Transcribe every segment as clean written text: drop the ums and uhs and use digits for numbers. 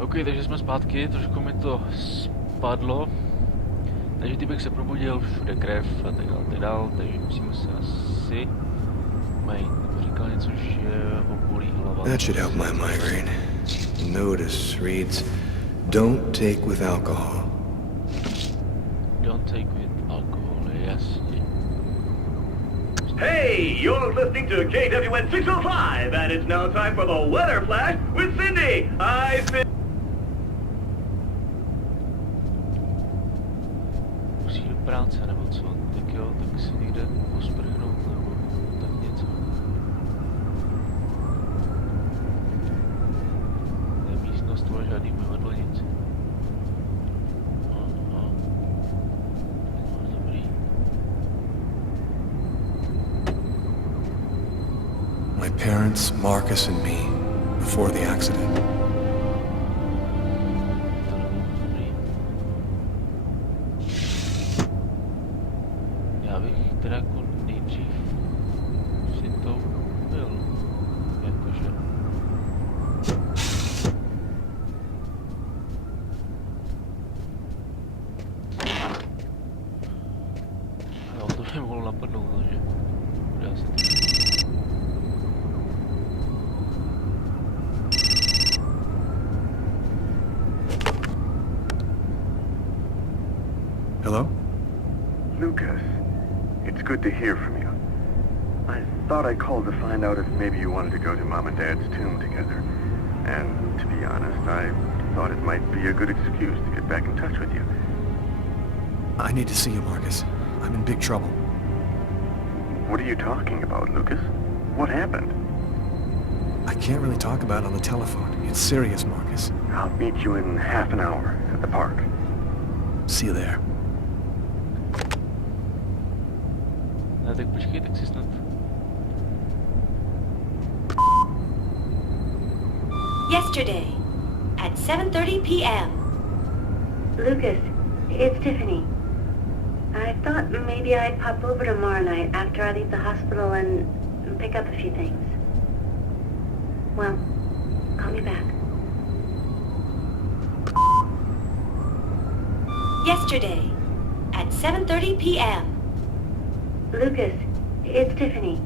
OK, takže jsme zpátky, trošku mi to spadlo. Takže týpek se probudil, všude krev a tak dál, takže musíme se asi majit, nebo říkal něco, že ho bolí hlava. That should help my migraine. Notice reads, don't take with alcohol. Don't take with alcohol, jasně. Hey, you're listening to KWN 605, and it's now time for the weather flash with Cindy. Musí do práce nebo co? Tak jo, tak si někde posprchnout nebo tak něco. To je místnost, ale žádný mivadlo nic. Aha. Dobrý. My parents, Marcus and me, before the accident. Já bych teda jako nejdřív si to byl, jakože. Jo, to by mohlo napadnout, že dá se to. Hello? Lucas, it's good to hear from you. I thought I called to find out if maybe you wanted to go to Mom and Dad's tomb together. And to be honest, I thought it might be a good excuse to get back in touch with you. I need to see you, Marcus. I'm in big trouble. What are you talking about, Lucas? What happened? I can't really talk about it on the telephone. It's serious, Marcus. I'll meet you in half an hour at the park. See you there. No tak počkej, tak si snad... Yesterday, at 7:30 p.m. Lucas, it's Tiffany. I thought maybe I'd pop over tomorrow night after I leave the hospital and pick up a few things. Well, call me back. Yesterday, at 7:30 p.m. Lucas, it's Tiffany.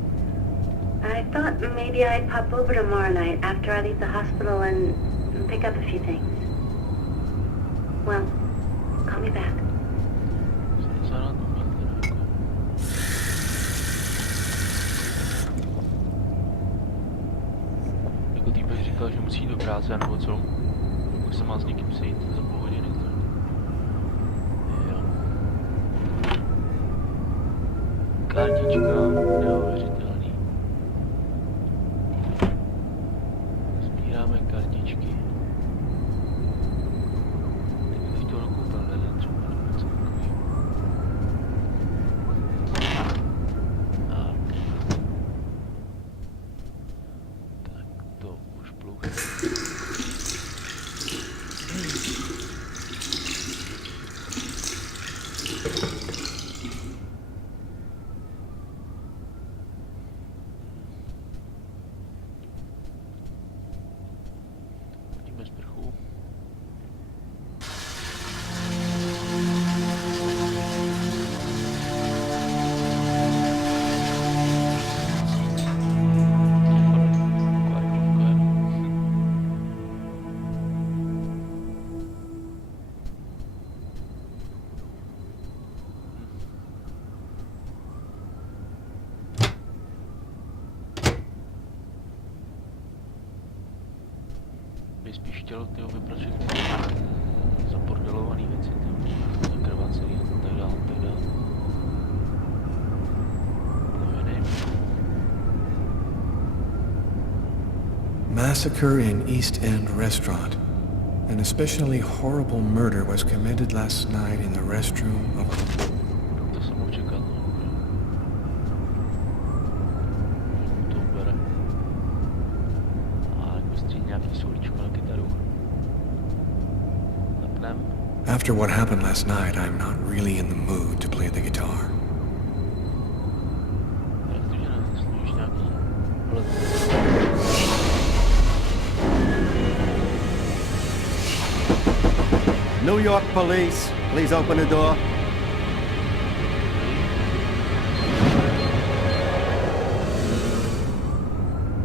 I thought maybe I'd pop over tomorrow night after I leave the hospital and pick up a few things. Well, call me back. Jako týpek říkal, že musí jít do práce nebo co? Pak se má s někým sejít za půl hodiny. Jo. Kartička, neuvěřitelný. Sbíráme kartičky. Teď bych to koupil vedle třeba nebo něco takový. Tak to už plouchne. Hodíme sprchu. By spíš chtěl tyho vybrat všechny zabordelovaný věci, zakrvácený a tak dále, tak dále. No nevím. Massacre in East End restaurant. An especially horrible murder was committed last night in the restroom of a... To jsem mohl čekat, no. To ubere. A jak vystřídí nějaký solíčko na kytaru. Zapnem. After what happened last night, I'm not really in the mood to play the guitar. Jak to, že neslyšíš nějaký hled? New York police, please open the door.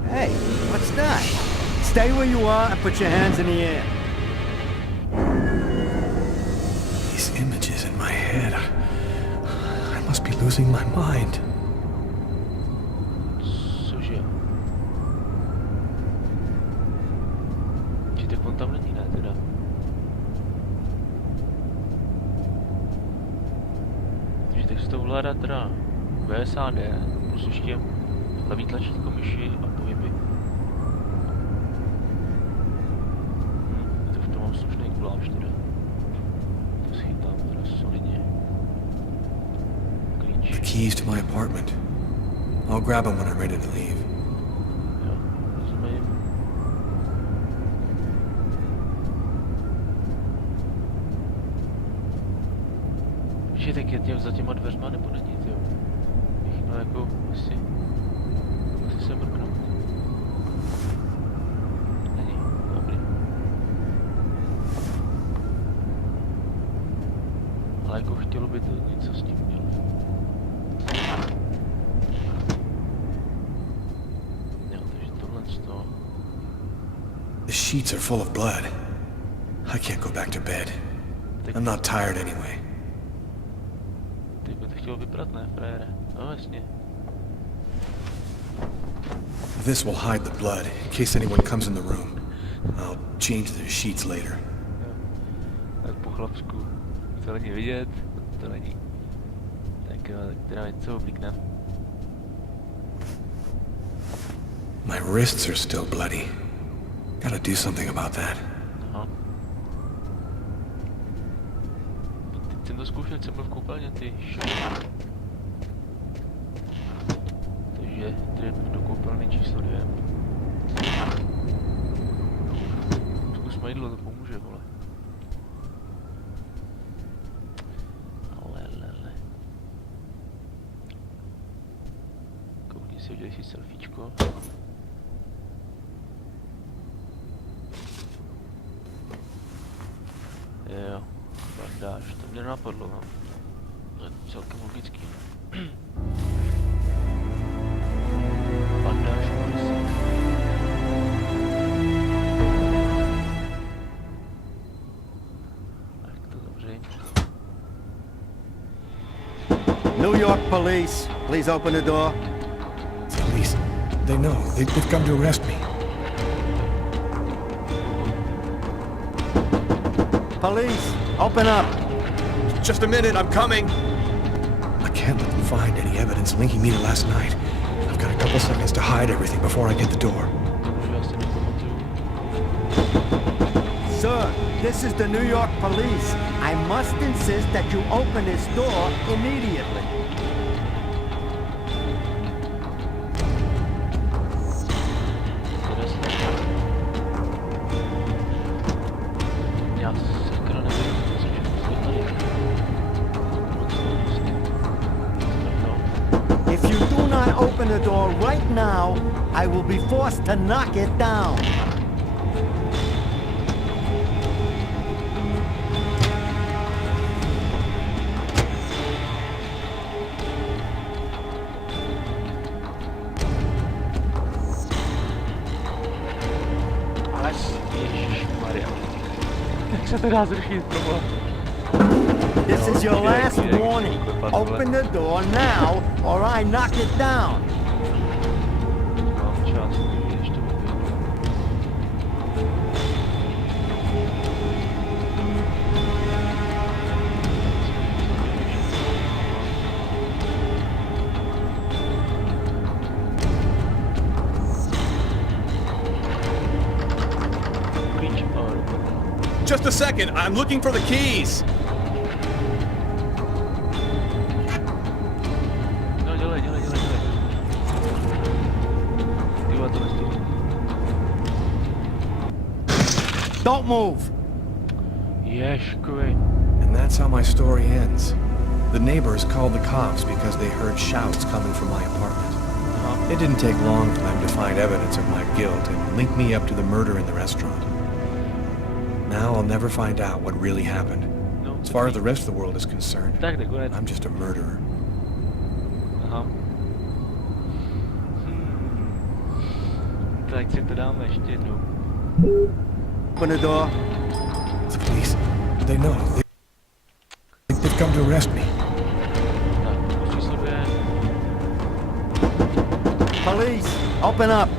Hey, what's that? Stay where you are and put your hands in the air. These images in my head. I must be losing my mind. Cože? Či tak on tam není, ne teda? Takže tak se to ovládá teda VSAD, plus ještě hlavní tlačítko myši a pohyby. To už to mám slušný guláš teda. To schytám teda solidně. Klíč. The keys to my apartment. I'll grab them when I'm ready to leave. Jo, rozumím. Že tak je těm za těma dveřma nebo není, jo? Bych měl jako asi se mrknout. Není, dobrý. Ale jako chtělo by to něco s tím dělat. Jo, takže tohle z toho. The sheets are full of blood. I can't go back to bed. I'm not tired anyway. Ty by to chtěl vyprat, ne, frajere? No jasně. This will hide the blood in case anyone comes in the room. I'll change the sheets later. Tak po chlapsku. To není vidět, to není. Tak jo, tak teda něco oblíknem. My wrists are still bloody. Gotta do something about that. Aha. Teď jsem to zkoušel, jsem byl v koupelně, ty šoky. Takže trip do koupelny číslo 2. Zkus majdlo, to pomůže, vole. Ale. Koukni si, udělej si selfiečko. Jo, bandáž, to mě napadlo, no. To je celkem logický. Bandáž, tak to dobře. New York police, please open the door. Police, they know. They've come to arrest me. Police, open up. Just a minute, I'm coming. I can't let them find any evidence linking me to last night. I've got a couple seconds to hide everything before I get the door. Sir, this is the New York police. I must insist that you open this door immediately. If you do not open the door right now, I will be forced to knock it down. This is your last warning. Open the door now, or I knock it down. Just a second, I'm looking for the keys. No, dělej. Dívat to nestůl. Don't move. Ježkovi. And that's how my story ends. The neighbors called the cops because they heard shouts coming from my apartment. It didn't take long for them to find evidence of my guilt and link me up to the murder in the restaurant. now I'll never find out what really happened. No, As far as the rest of the world is concerned, tak nakonec. I'm just a murderer. Aha. Tak si to dáme ještě jednou. Open the door. The police, they know. They've come to arrest me. Tak, pustíš sobě. Police, open up.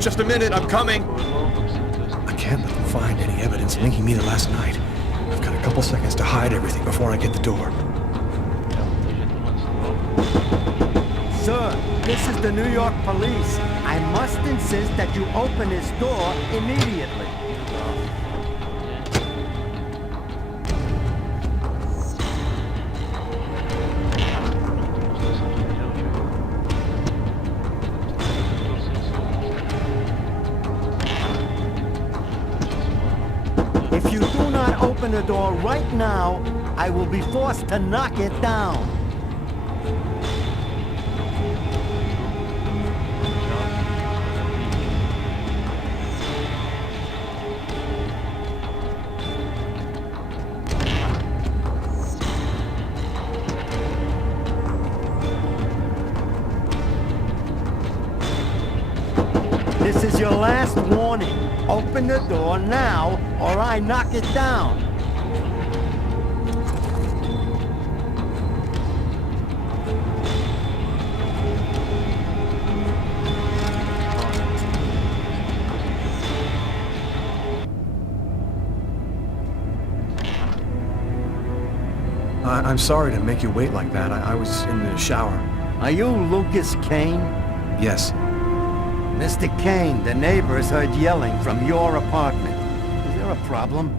Just a minute, I'm coming. Povedlo, pak si to I can't let them find any evidence linking me to last night. I've got a couple seconds to hide everything before I get the door. takže tohle stalo. Sir, this is the New York police. I must insist that you open this door immediately. If you do not open the door right now, I will be forced to knock it down. This is your last warning. Open the door now, or I knock it down. I'm sorry to make you wait like that. I was in the shower. Are you Lucas Kane? Yes. Mr. Kane, the neighbors heard yelling from your apartment. Is there a problem?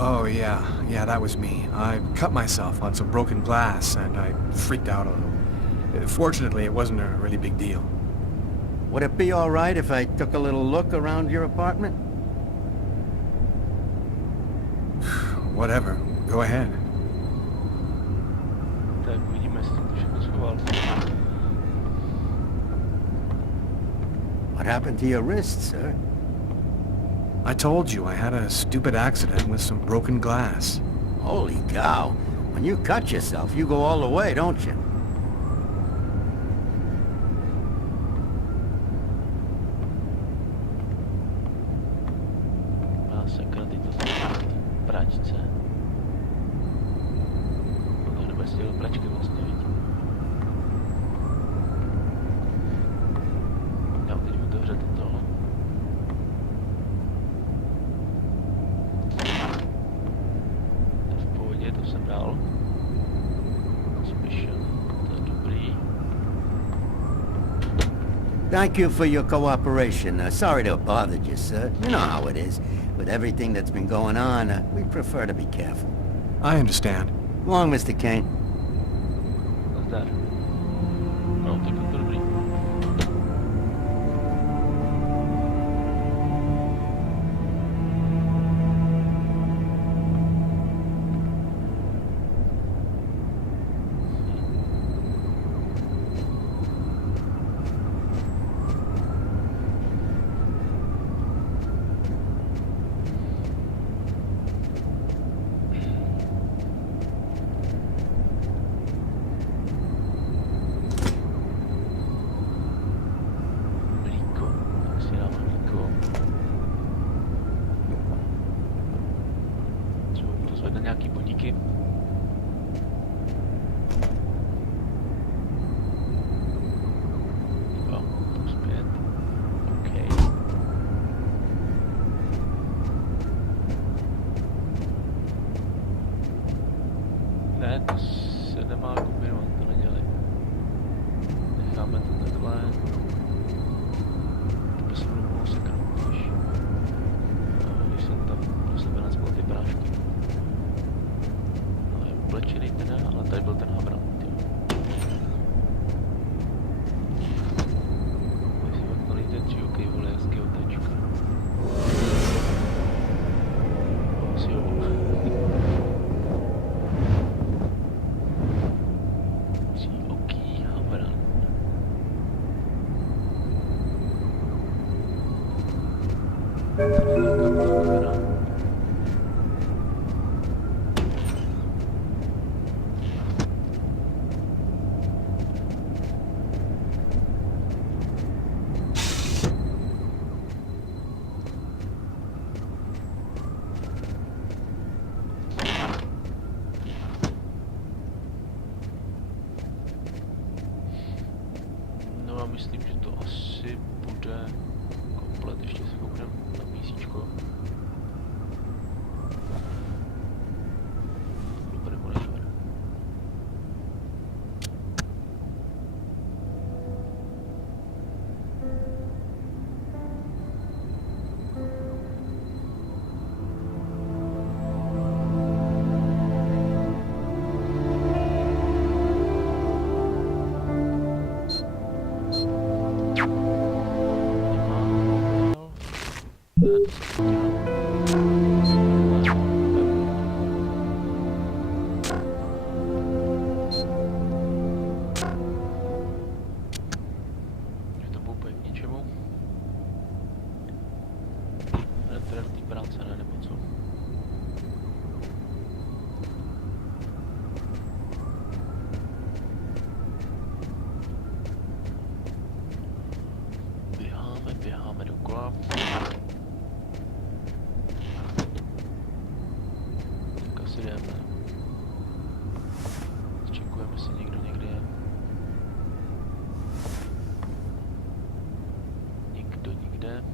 Oh, yeah, that was me. I cut myself on some broken glass, and I freaked out a little. Fortunately, it wasn't a really big deal. Would it be all right if I took a little look around your apartment? Whatever. Go ahead. Tak uvidíme, jestli to všechno schoval. What happened to your wrist, sir? I told you I had a stupid accident with some broken glass. Holy cow. When you cut yourself, you go all the way, don't you? Sakra, teď to pračce. No, nebo jestli do pračky vlastně, vidí. Já teď otevřel to. V pohodě, to jsem dal. Spíš, to je dobrý. Thank you for your cooperation. Sorry to have bothered you, sir. You know how it is. With everything that's been going on, we prefer to be careful. I understand. Long, Mr. Kane. Nazdar. No, tak je to dobrý. Nějaký podniky. Jo, to zpět. OK. Ne, to se nemá kombinovat, to nedělej. Necháme to takhle. To se budu mohou seknout, když jsem tam pro sebe nacpal ty prášky. No a myslím, že to asi bude komplet. Ještě se kouknem na písíčko. Super, nebo nesuper. Že to bude k ničemu. Teda do té práce ne, nebo co? Běháme dokola. Tak asi jdeme. Čekujeme, jestli někdo někde je. Nikdo nikde.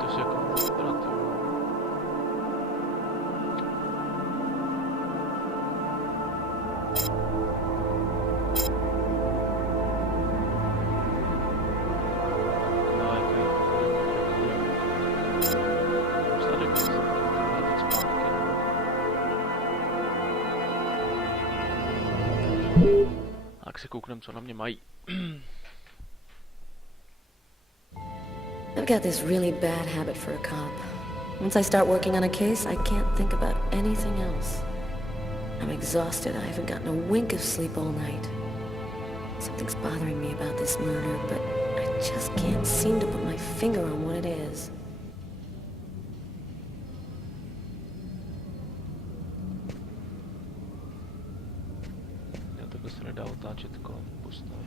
To se jako může vybrat, jo. No, jako výsledek se vrátit zpátky. Tak se kouknem, co na mě mají. I've got this really bad habit for a cop. Once I start working on a case, I can't think about anything else. I'm exhausted. I haven't gotten a wink of sleep all night. Something's bothering me about this murder, but I just can't seem to put my finger on what it is. Jo, takhle se nedá otáčet kolem postavy.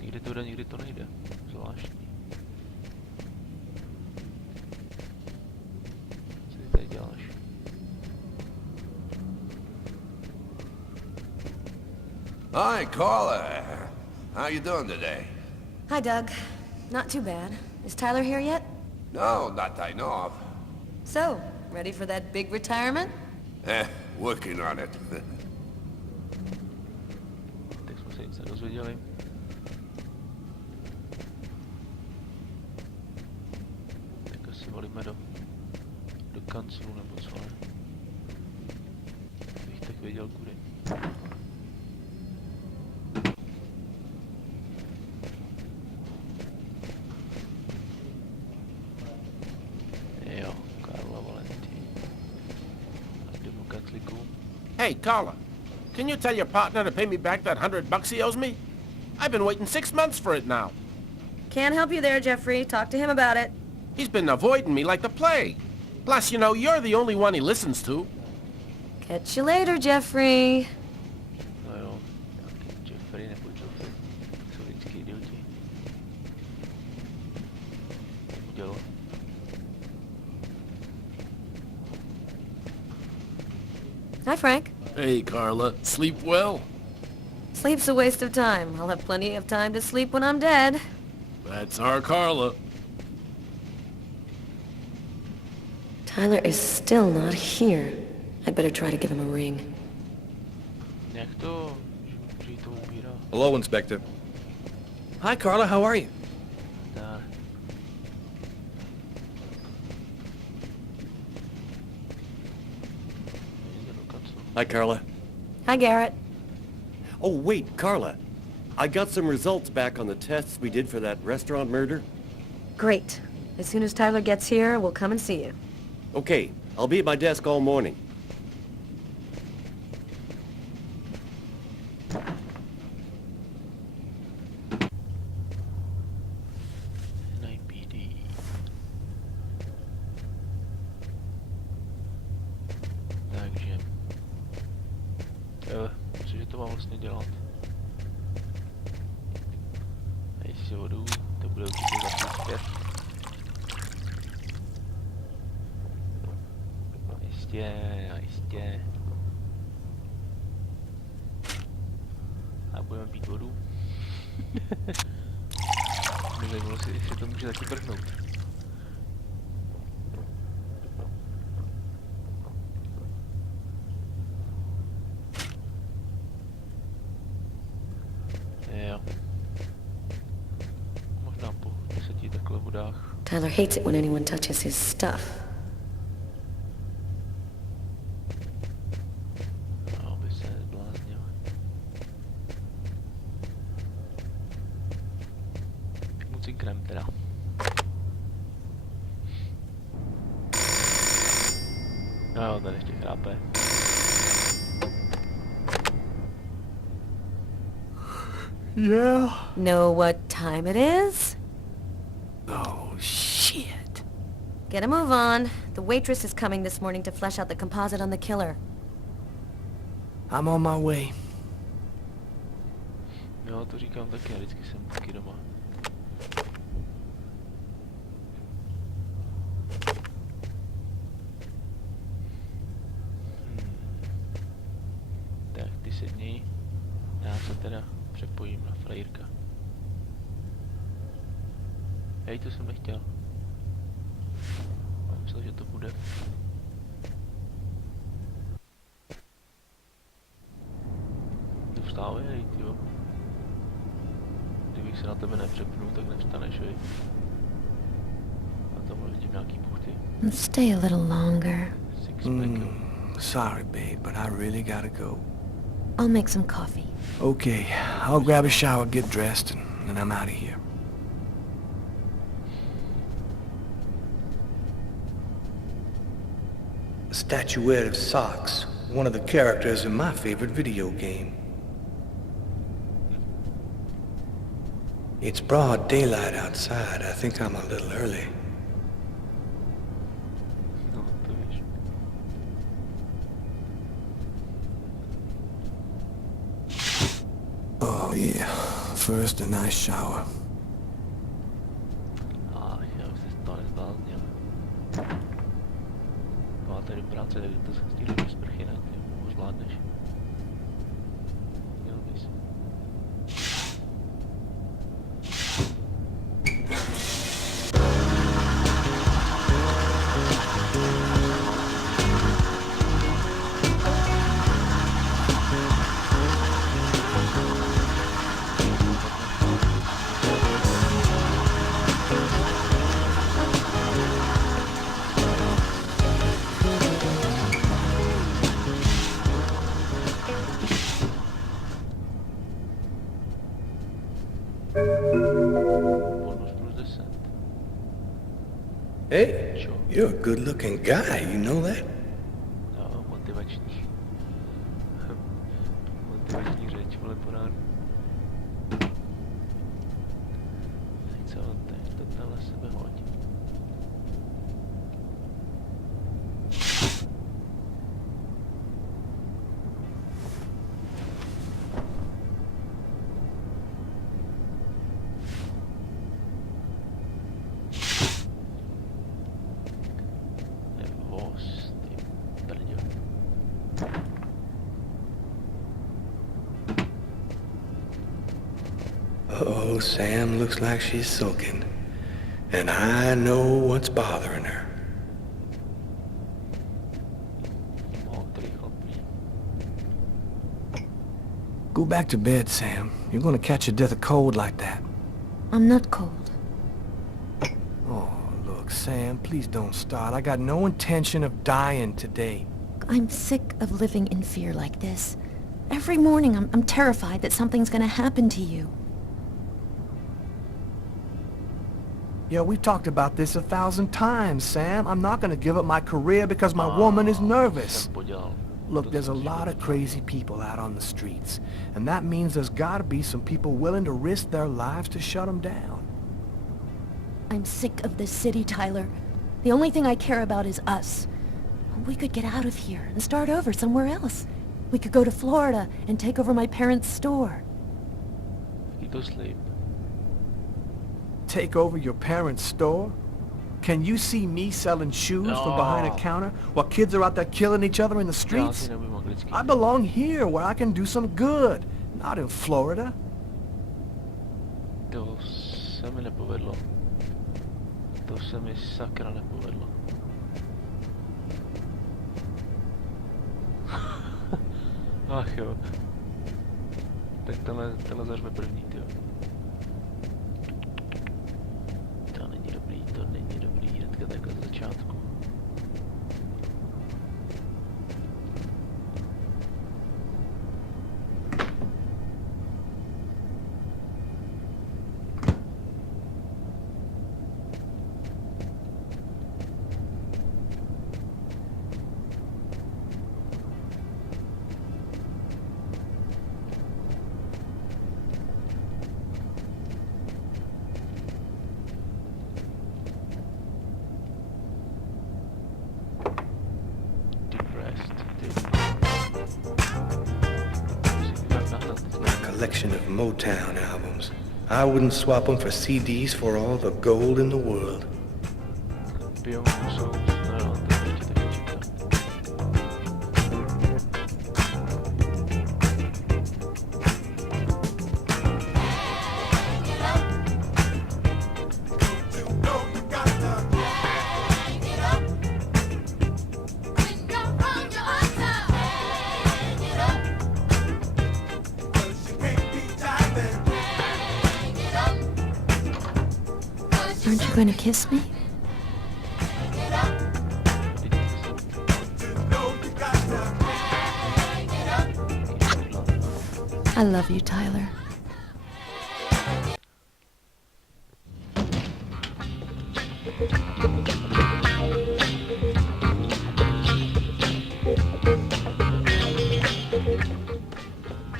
Někdy to jde, někdy to nejde. Zvláštní. Co ty tady děláš? Hi, Carla. How you doing today? Hi, Doug. Not too bad. Is Tyler here yet? No, not that I know of. So, ready for that big retirement? Working on it. Tak jsme se nic nedozvěděli. Tak asi volíme do kanclu nebo co, ne? Bych tak věděl kudy. Jo, Karla Valentí. A jdeme do kanclíku. Hey, Carla, can you tell your partner to pay me back that $100 he owes me? I've been waiting 6 months for it now. Can't help you there, Jeffrey. Talk to him about it. He's been avoiding me like the plague. Plus, you know, you're the only one he listens to. Catch you later, Jeffrey. No jo, nějaký Jeffrey nebo Jeffrey. Jsou vždycky idioti. Udělal. Hi, Frank. Hey, Carla, sleep well? Sleep's a waste of time. I'll have plenty of time to sleep when I'm dead. That's our Carla. Tyler is still not here. I'd better try to give him a ring. Jak to, že jí to ubírá? Hello, Inspector. Hi, Carla. How are you? Dár. Jde do kanclu. Hi, Carla. Hi, Garrett. Oh, wait, Carla. I got some results back on the tests we did for that restaurant murder. Great. As soon as Tyler gets here, we'll come and see you. Okay, I'll be at my desk all morning. NIPD. Takže... cože to mám vlastně dělat? Tady si vodu, to bude určitě zapít. Jistě. A budeme pít vodu. Mě zajímalo si, jestli to může taky prchnout. Jo. Možná po 10 takhle vodách. Tyler hates it when anyone touches his stuff. Aby se zbláznil. Musím krem teda. No jo, tady ještě chrápe. Yeah? Know what time it is? Oh, shit. Get a move on. The waitress is coming this morning to flesh out the composite on the killer. I'm on my way. Jo, to říkám taky, vždycky jsem taky doma. Tak, ty sedni. Já se teda přepojím na frajírka. Hej, to jsem nechtěl. Myslel, že to bude. Vstávej, hej, tyjo. Kdybych se na tebe nepřepnul, tak nevstaneš, hej. A tam vidím nějaký buchty. Stay a little longer. Sorry, babe, but I really gotta go. I'll make some coffee. Okay, I'll grab a shower, get dressed, and then I'm out of here. A statuette of Socks, one of the characters in my favorite video game. It's broad daylight outside. I think I'm a little early. No, to víš. Oh yeah, first a nice shower. Ach, já už se z toho nezbláznil. Máte do práce, tak to se stíli do sprchy, ne? Ty ho zvládneš. Měl bys. Hey, you're a good-looking guy, you know that? No, motivační. Motivační řeč, vole, porád. Tak co, teď to na sebe hoď. Oh, Sam looks like she's sulking. And I know what's bothering her. Go back to bed, Sam. You're gonna catch a death of cold like that. I'm not cold. Oh, look, Sam, please don't start. I got no intention of dying today. I'm sick of living in fear like this. Every morning I'm terrified that something's gonna happen to you. Yo, we've talked about this 1,000 times, Sam. I'm not gonna give up my career because my woman is nervous. Look, there's a lot of crazy people out on the streets, and that means there's gotta be some people willing to risk their lives to shut them down. I'm sick of this city, Tyler. The only thing I care about is us. We could get out of here and start over somewhere else. We could go to Florida and take over my parents' store. You go sleep. Take over your parents' store? Can you see me selling shoes from behind a counter while kids are out there killing each other in the streets? I belong here where I can do some good, not in Florida. To se mi nepovedlo. To se mi sakra nepovedlo. Ach jo. Tak tenhle zařme první, tyjo. To není dobrý, hnedka takhle z začátku. Collection of Motown albums. I wouldn't swap them for CDs for all the gold in the world. Aren't you going to kiss me? I love you, Tyler.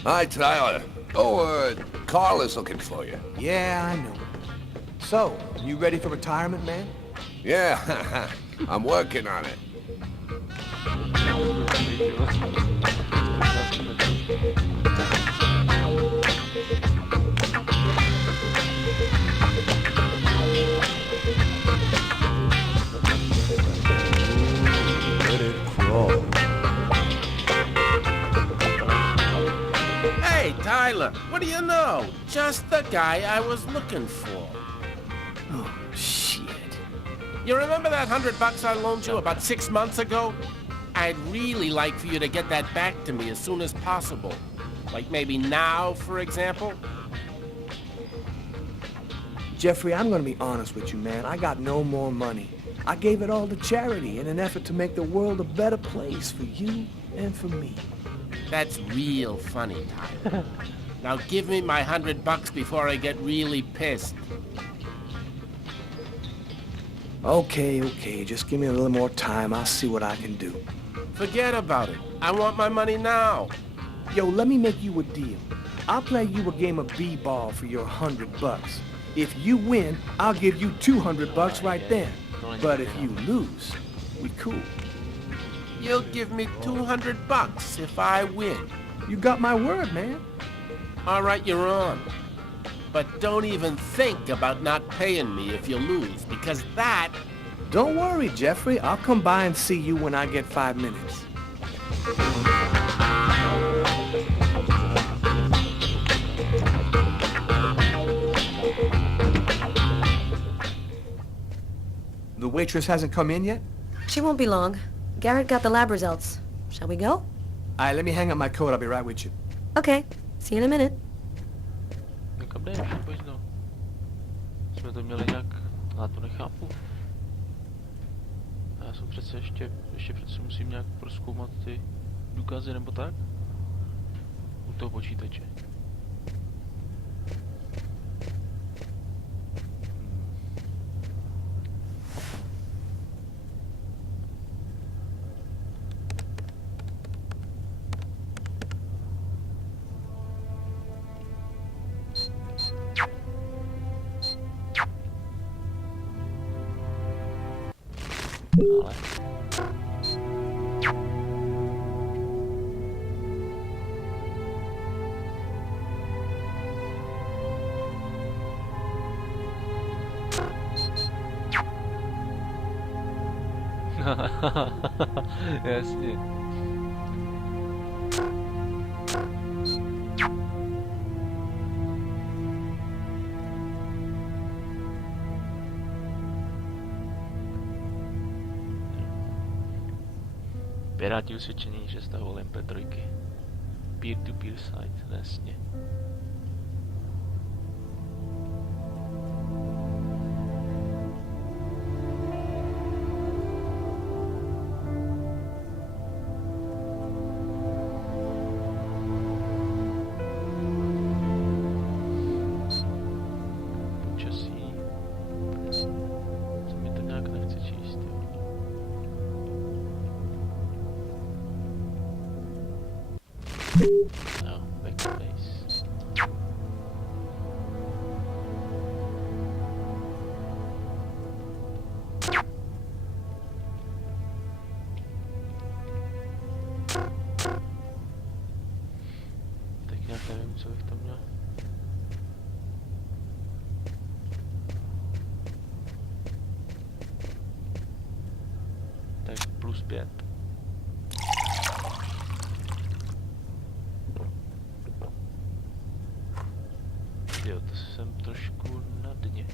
Hi, Tyler. Oh, Carla's looking for you. Yeah, I know. So, you ready for retirement, man? Yeah, I'm working on it. Let it crawl. Hey, Tyler, what do you know? Just the guy I was looking for. Oh, shit. You remember that $100 I loaned you about 6 months ago? I'd really like for you to get that back to me as soon as possible. Like maybe now, for example? Jeffrey, I'm gonna be honest with you, man. I got no more money. I gave it all to charity in an effort to make the world a better place for you and for me. That's real funny, Tyler. Now give me my $100 before I get really pissed. Okay, just give me a little more time. I'll see what I can do. Forget about it. I want my money now. Yo, let me make you a deal. I'll play you a game of b-ball for your $100. If you win, I'll give you $200 right then. But if you lose, we cool. You'll give me $200 if I win. You got my word, man. All right, you're on. But don't even think about not paying me if you lose, because that... Don't worry, Jeffrey. I'll come by and see you when I get 5 minutes. The waitress hasn't come in yet? She won't be long. Garrett got the lab results. Shall we go? All right, let me hang up my coat. I'll be right with you. Okay. See you in a minute. Kam jdeš? Pojď no. Jsme to měli nějak... Já to nechápu. Já jsem přece ještě přece musím nějak prozkoumat ty důkazy nebo tak. toho počítače. Ale... Jasně. Piráti usvědčení, že stahovali MP3. Peer-to-peer site, jasně. No, backspace. Tak nějak nevím, co bych tam měl. Tak +5. Jo, to jsem trošku na dně.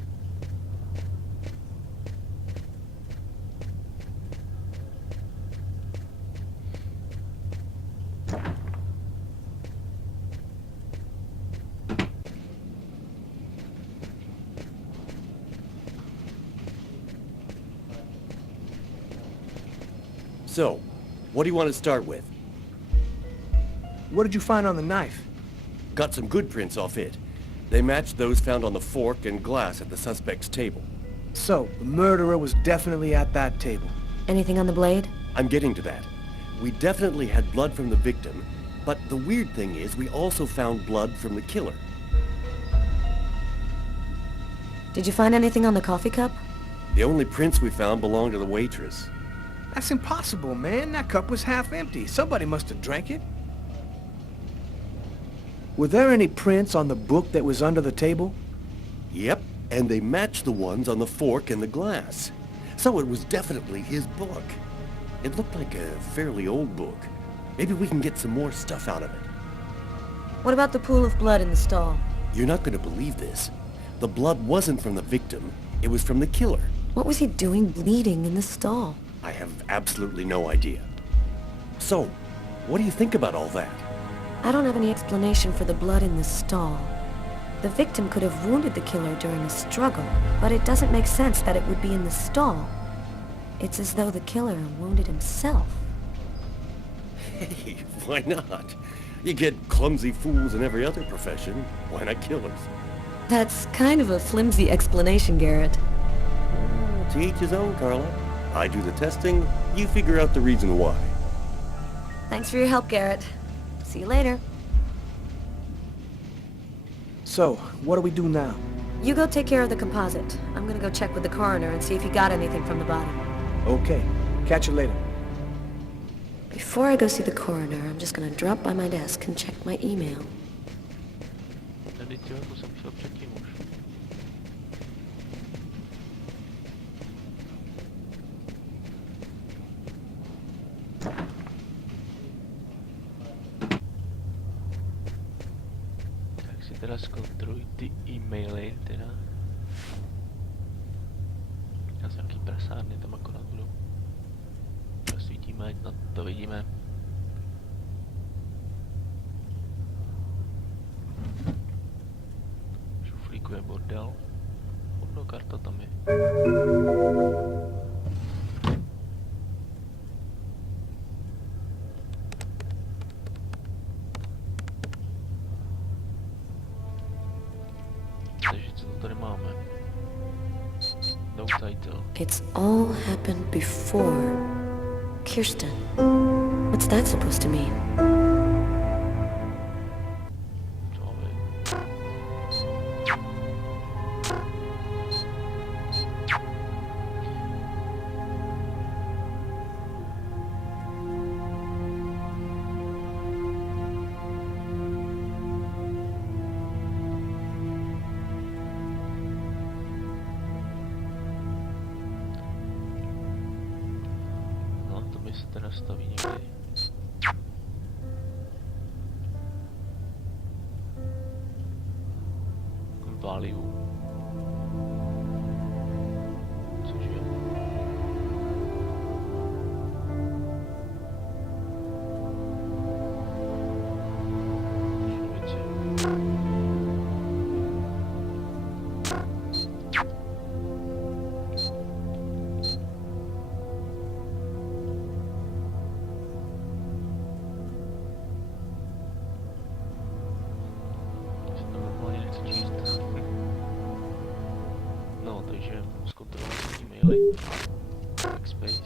So, what do you want to start with? What did you find on the knife? Got some good prints off it. They matched those found on the fork and glass at the suspect's table. So, the murderer was definitely at that table. Anything on the blade? I'm getting to that. We definitely had blood from the victim, but the weird thing is we also found blood from the killer. Did you find anything on the coffee cup? The only prints we found belonged to the waitress. That's impossible, man. That cup was half empty. Somebody must have drank it. Were there any prints on the book that was under the table? Yep, and they matched the ones on the fork and the glass. So it was definitely his book. It looked like a fairly old book. Maybe we can get some more stuff out of it. What about the pool of blood in the stall? You're not going to believe this. The blood wasn't from the victim. It was from the killer. What was he doing bleeding in the stall? I have absolutely no idea. So, what do you think about all that? I don't have any explanation for the blood in the stall. The victim could have wounded the killer during a struggle, but it doesn't make sense that it would be in the stall. It's as though the killer wounded himself. Hey, why not? You get clumsy fools in every other profession. Why not killers? That's kind of a flimsy explanation, Garrett. To each his own, Carla. I do the testing, you figure out the reason why. Thanks for your help, Garrett. See you later. So, what do we do now? You go take care of the composite. I'm gonna go check with the coroner and see if he got anything from the body. Okay. Catch you later. Before I go see the coroner, I'm just gonna drop by my desk and check my email. Teda zkontroluj ty e-maily, teda. Já jsem nějaký prasárny tam akorát budou. Rozsvítíme, ať na to vidíme. Šuflíku je bordel. Hodno karta tam je. Takže co to tady máme? No title. It's all happened before. Kirsten. What's that supposed to mean? Se teda staví někdy. Value. Cože? No, takže zkontrolovat si e-maily. Backspace.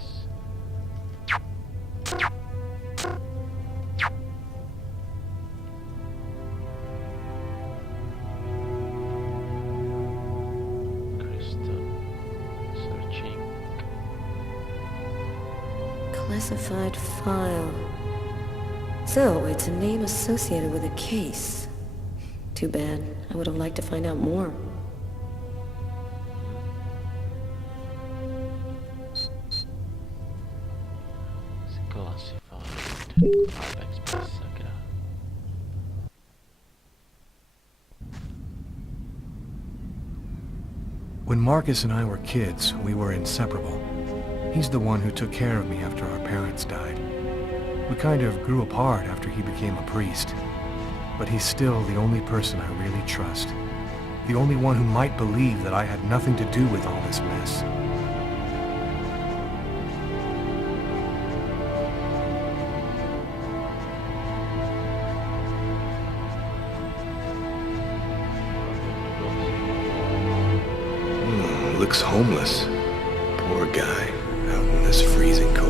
Kristen. Searching. Classified file. So, it's a name associated with a case. Too bad. I would have liked to find out more. When Marcus and I were kids, we were inseparable. He's the one who took care of me after our parents died. We kind of grew apart after he became a priest. But he's still the only person I really trust. The only one who might believe that I had nothing to do with all this mess. Looks homeless. Poor guy, out in this freezing cold.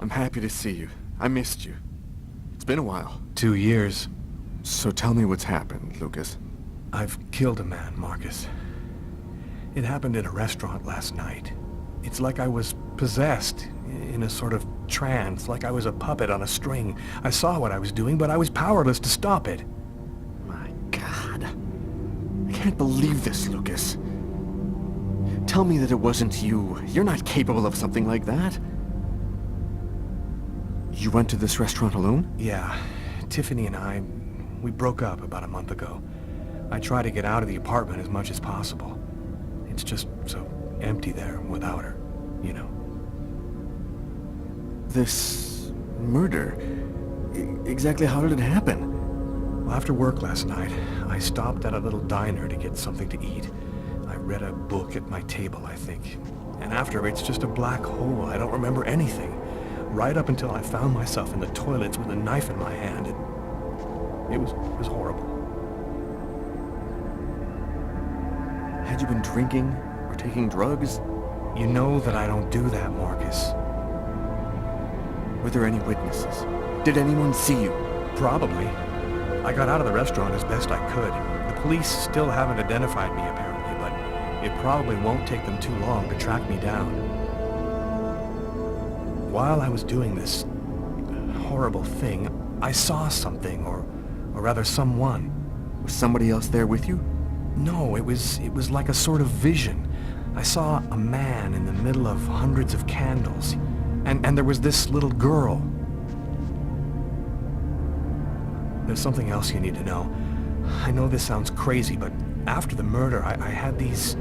I'm happy to see you. I missed you. It's been a while. 2 years. So tell me what's happened, Lucas. I've killed a man, Marcus. It happened in a restaurant last night. It's like I was possessed, in a sort of trance, like I was a puppet on a string. I saw what I was doing, but I was powerless to stop it. My God. I can't believe this, Lucas. Tell me that it wasn't you. You're not capable of something like that. You went to this restaurant alone? Yeah. Tiffany and I, we broke up about a month ago. I try to get out of the apartment as much as possible. It's just so empty there without her, you know. This murder, exactly how did it happen? Well, after work last night, I stopped at a little diner to get something to eat. I read a book at my table, I think. And after, it's just a black hole. I don't remember anything. Right up until I found myself in the toilets with a knife in my hand. It was horrible. Had you been drinking or taking drugs? You know that I don't do that, Marcus. Were there any witnesses? Did anyone see you? Probably. I got out of the restaurant as best I could. The police still haven't identified me, apparently, but it probably won't take them too long to track me down. While I was doing this horrible thing, I saw something, or rather someone. Was somebody else there with you? No, it was like a sort of vision. I saw a man in the middle of hundreds of candles, and there was this little girl. There's something else you need to know. I know this sounds crazy, but after the murder, I had these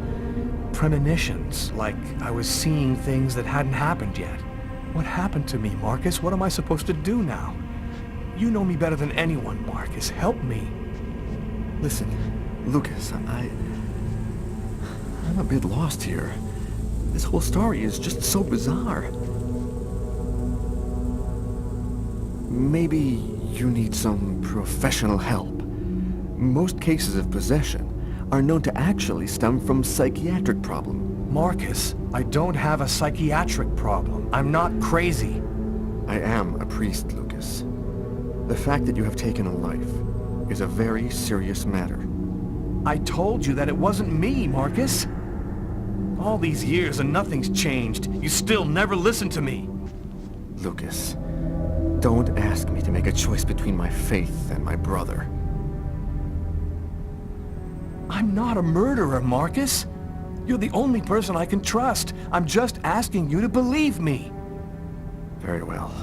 premonitions, like I was seeing things that hadn't happened yet. What happened to me, Marcus? What am I supposed to do now? You know me better than anyone, Marcus. Help me. Listen, Lucas, I'm a bit lost here. This whole story is just so bizarre. Maybe you need some professional help. Most cases of possession are known to actually stem from psychiatric problem. Marcus, I don't have a psychiatric problem. I'm not crazy. I am a priest, Lucas. The fact that you have taken a life is a very serious matter. I told you that it wasn't me, Marcus. All these years and nothing's changed. You still never listen to me. Lucas, don't ask me to make a choice between my faith and my brother. I'm not a murderer, Marcus. You're the only person I can trust. I'm just asking you to believe me. Very well.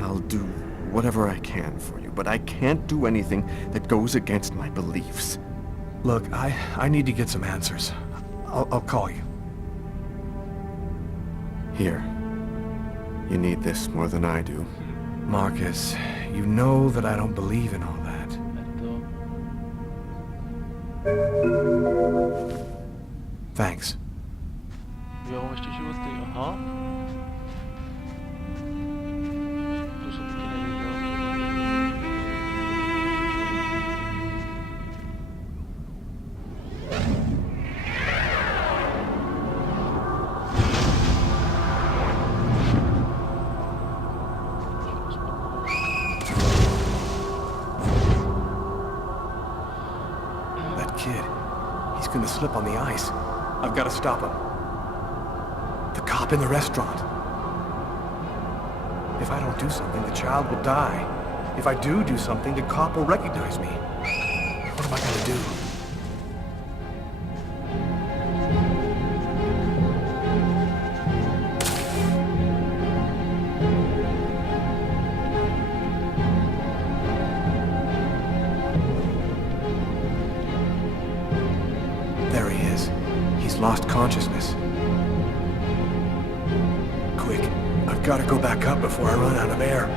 I'll do whatever I can for you, but I can't do anything that goes against my beliefs. Look, I need to get some answers. I'll call you. Here. You need this more than I do. Marcus, you know that I don't believe in all that. Thanks. Jo, ještě životy, aha. To jsem taky nevěděl. That kid, he's gonna slip on the ice. I've got to stop him. The cop in the restaurant. If I don't do something, the child will die. If I do something, the cop will recognize me. What am I gonna do? There he is. He's lost consciousness. Quick, I've got to go back up before I run out of air.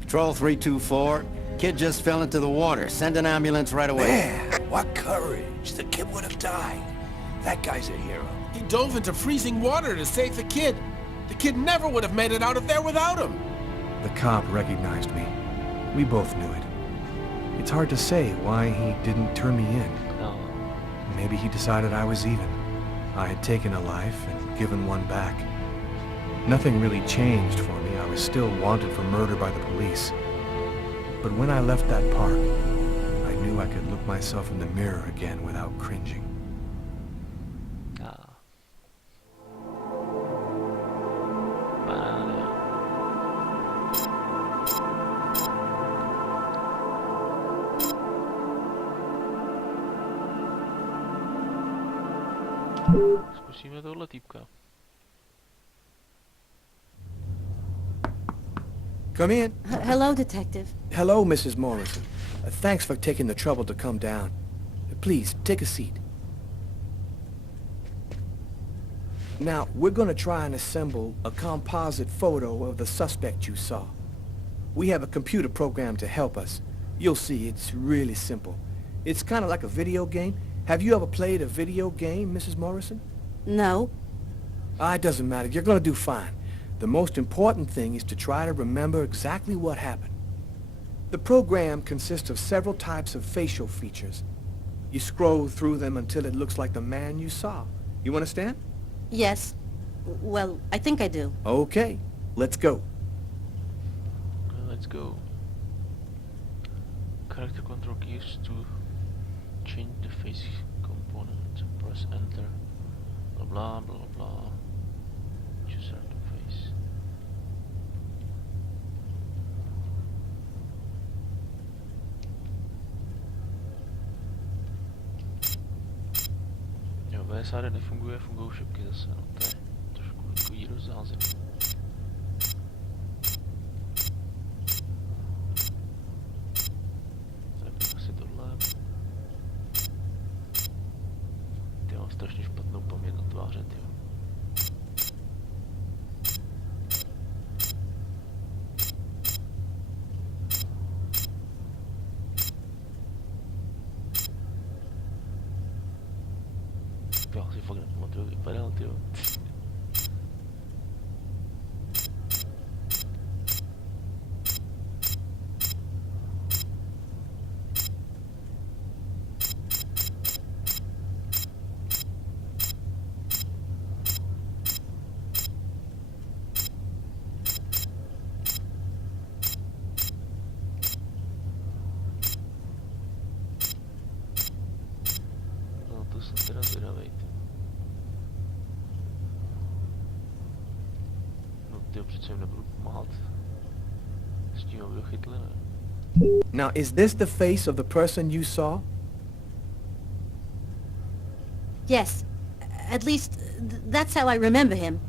Patrol 324. Kid just fell into the water. Send an ambulance right away. Man, what courage. The kid would have died. That guy's a hero. He dove into freezing water to save the kid. The kid never would have made it out of there without him. The cop recognized me. We both knew it. It's hard to say why he didn't turn me in. No. Maybe he decided I was even. I had taken a life and given one back. Nothing really changed for me. I was still wanted for murder by the police. But when I left that park, I knew I could look myself in the mirror again without cringing. Zkusíme tohle týpka. Come in. Hello, Detective. Hello, Mrs. Morrison. Thanks for taking the trouble to come down. Please, take a seat. Now, we're going to try and assemble a composite photo of the suspect you saw. We have a computer program to help us. You'll see, it's really simple. It's kind of like a video game. Have you ever played a video game, Mrs. Morrison? No. It doesn't matter. You're going to do fine. The most important thing is to try to remember exactly what happened. The program consists of several types of facial features. You scroll through them until it looks like the man you saw. You understand? Yes. Well, I think I do. Okay, let's go. Let's go. Character control keys to change the face component. Press enter. Blah blah blah blah. Choose random face. Jo, VSAD nefunguje, fungují chybky zase, no to je trošku takový rozzázení. Tak asi tohle. Ty mám strašně špatnou paměť na tváře, tyjo. Já si fakt nepamatuju, jak vypadal, tyjo. No to jsem teda zvědavej, ty. No tyjo, přece jim nebudu pomáhat. S tím, aby ho chytli, ne? Now, is this the face of the person you saw? Yes. At least, that's how I remember him.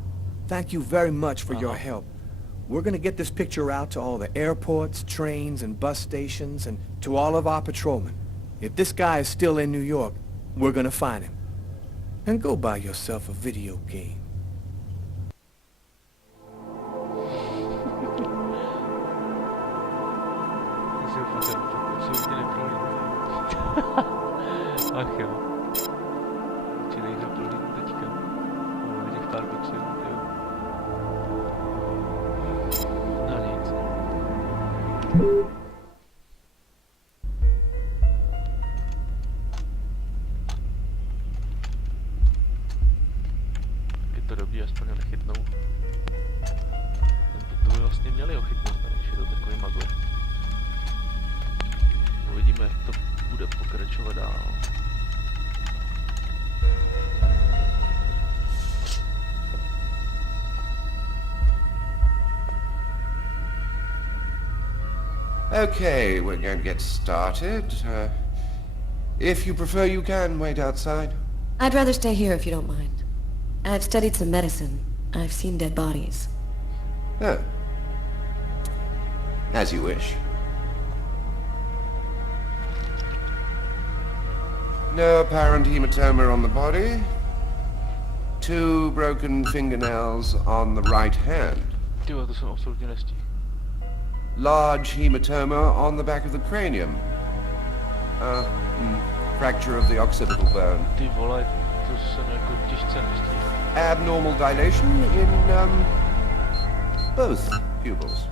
Thank you very much for your help. We're gonna get this picture out to all the airports, trains, and bus stations, and to all of our patrolmen. If this guy is still in New York, we're gonna find him. And go buy yourself a video game. Ach jo. Či nejde prohlídnu teďka. Máme těch pár pixelů, tyjo. No nic. Je to dobrý, aspoň ho nechytnou. To by vlastně měli ho chytnout, když je to takový magor. Uvidíme, jak to bude pokračovat dál. Okay, we're going to get started. If you prefer, you can wait outside. I'd rather stay here if you don't mind. I've studied some medicine. I've seen dead bodies. Oh. As you wish. No apparent hematoma on the body. 2 broken fingernails on the right hand. Tyjo, to jsem absolutně nestihl. Large hematoma on the back of the cranium. Fracture of the occipital bone. Ty vole, to jsem jako těžce nestihl. Abnormal dilation in, both pupils.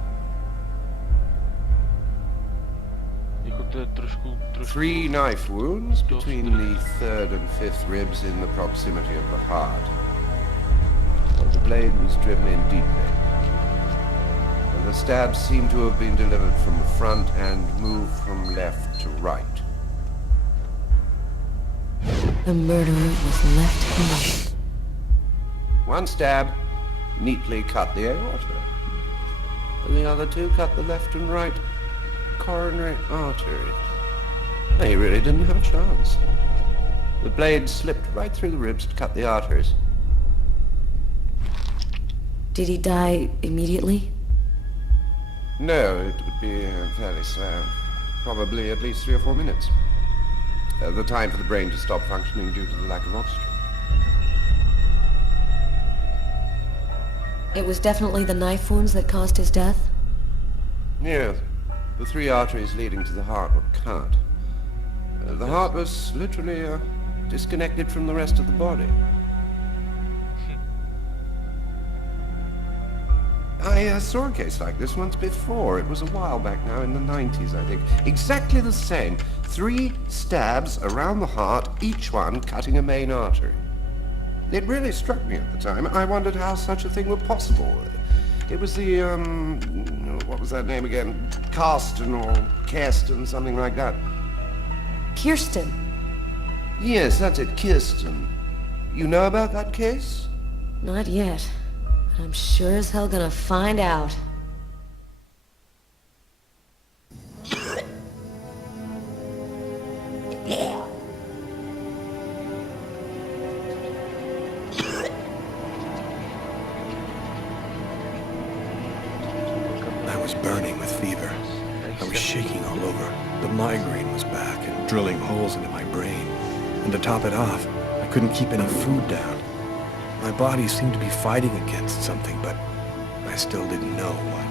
Jako to je trošku... 3 knife wounds between the 3rd and 5th ribs in the proximity of the heart. The blade was driven in deeply. The stabs seem to have been delivered from the front and moved from left to right. The murderer was left-handed. 1 stab neatly cut the aorta. And the other 2 cut the left and right coronary arteries. He really didn't have a chance. The blade slipped right through the ribs to cut the arteries. Did he die immediately? No, it would be fairly slow. Probably at least 3 or 4 minutes. The time for the brain to stop functioning due to the lack of oxygen. It was definitely the knife wounds that caused his death? Yes. The 3 arteries leading to the heart were cut. The heart was literally disconnected from the rest of the body. I saw a case like this once before. It was a while back now, in the 90s, I think. Exactly the same. 3 stabs around the heart, each one cutting a main artery. It really struck me at the time. I wondered how such a thing were possible. It was the, what was that name again? Karsten or Kirsten, something like that. Kirsten. Yes, that's it, Kirsten. You know about that case? Not yet. But I'm sure as hell gonna find out. I was burning with fever. I was shaking all over. The migraine was back and drilling holes into my brain. And to top it off, I couldn't keep any food down. My body seemed to be fighting against something, but I still didn't know what.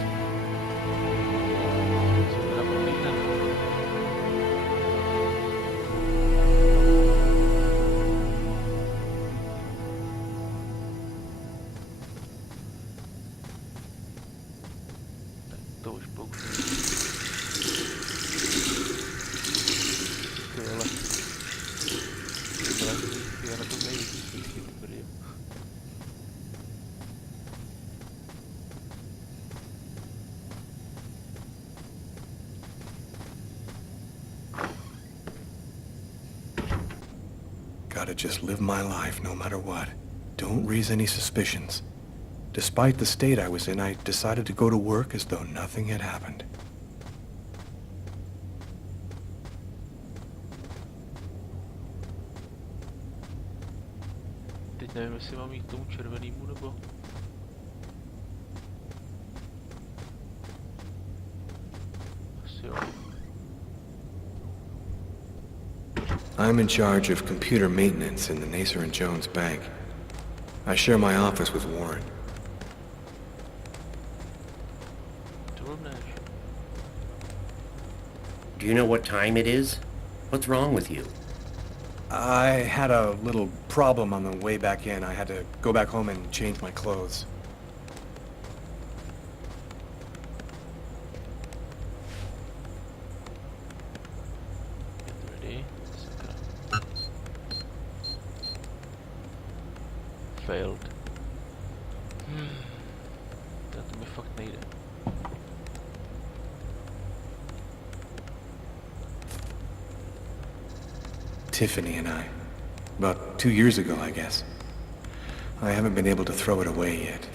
Gotta just live my life no matter what. Don't raise any suspicions. Despite the state I was in, I decided to go to work as though nothing had happened. Teď nevím, jestli mám jít k tomu červenému, nebo... Asi jo. I'm in charge of computer maintenance in the Nacer and Jones Bank. I share my office with Warren. Do you know what time it is? What's wrong with you? I had a little problem on the way back in. I had to go back home and change my clothes. Failed. To mi fakt nejde. Tiffany and I. About 2 years ago, I guess. I haven't been able to throw it away yet.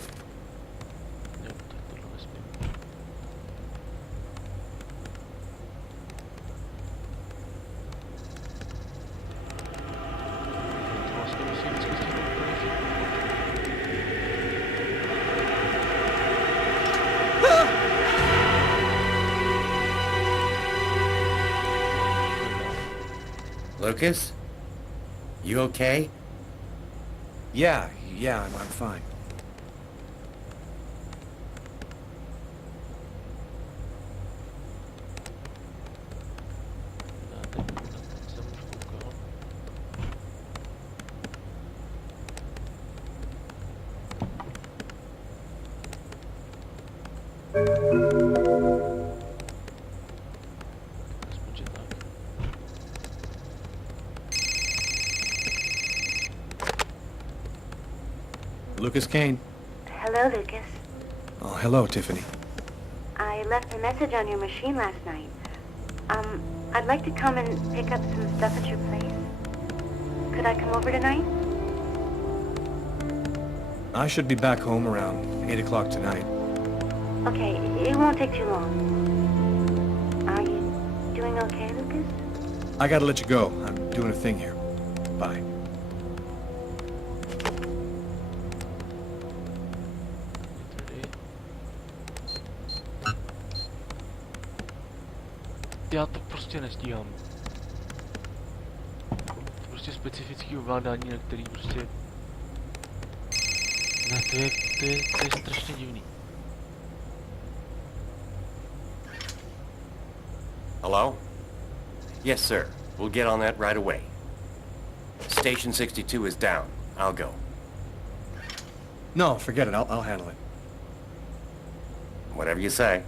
Lucas? You okay? Yeah, I'm fine. Lucas Kane. Hello, Lucas. Oh, hello, Tiffany. I left a message on your machine last night. I'd like to come and pick up some stuff at your place. Could I come over tonight? I should be back home around 8 o'clock tonight. Okay, it won't take too long. Are you doing okay, Lucas? I gotta let you go. I'm doing a thing here. Bye. Já to prostě nestíhám. To prostě specifický ovládání, na který prostě... Ne, to je strašně divný. Hello? Yes, sir. We'll get on that right away. Station 62 is down. I'll go. No, forget it. I'll handle it. Whatever you say.